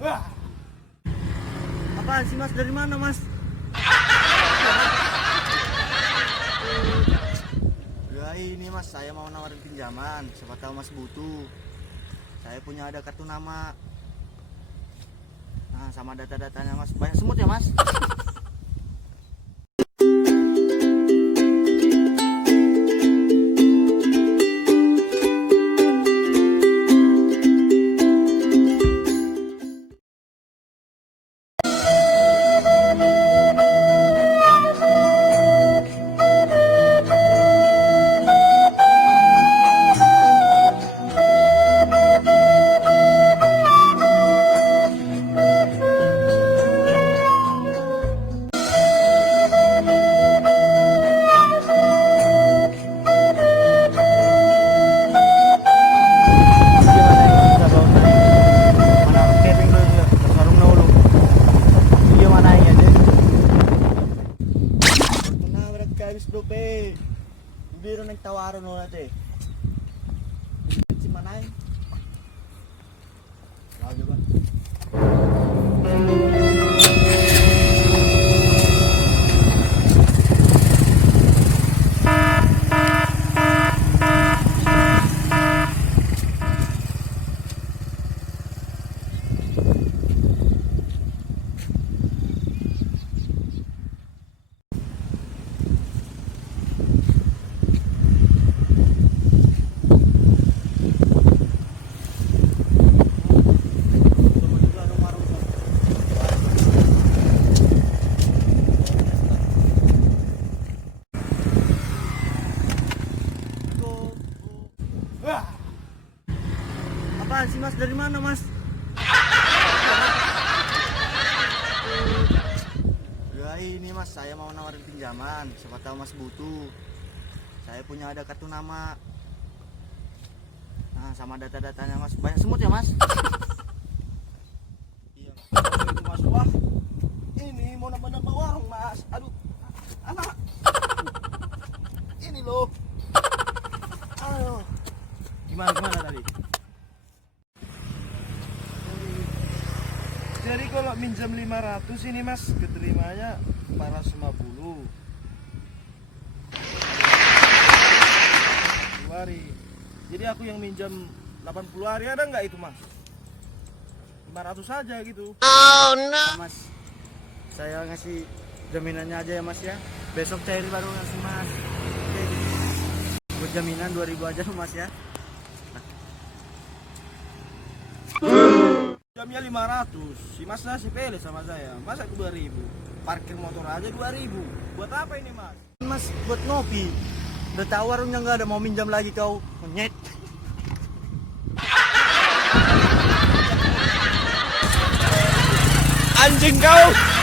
Wah. Apaan sih mas? Dari mana mas? Ya ini mas, saya mau nawarin pinjaman. Siapa tahu mas butuh. Saya punya ada kartu nama. Nah, sama data-datanya mas. Banyak semut ya mas? Guys, dope. Biro nagtawaran mo natin. Si Manay. Lagi ba? Apaan sih mas? Dari mana mas? Ya ini mas, saya mau nawarin pinjaman. Siapa tahu mas butuh. Saya punya ada kartu nama. Nah, sama data-datanya mas. Banyak semut ya mas? Iya. Itu mas, wah. Ini mau nambah-nambah warung mas. Aduh, anak. Ini loh. Ayo. Gimana tadi? Jadi kalau minjam 500 ini mas, keterimanya 450 hari. Jadi aku yang minjam 80 hari, ada nggak itu mas? 500 saja gitu. Oh no. Mas, saya ngasih jaminannya aja ya mas ya. Besok cair baru ngasih mas. Oke. Buat jaminan 2000 aja mas ya. Jamnya 500, si mas nasi pele sama saya. Masa aku 2000? Parkir motor aja 2000. Buat apa ini mas? Mas buat ngopi. Udah tahu warungnya nggak ada, mau minjam lagi kau monyet. Anjing kau!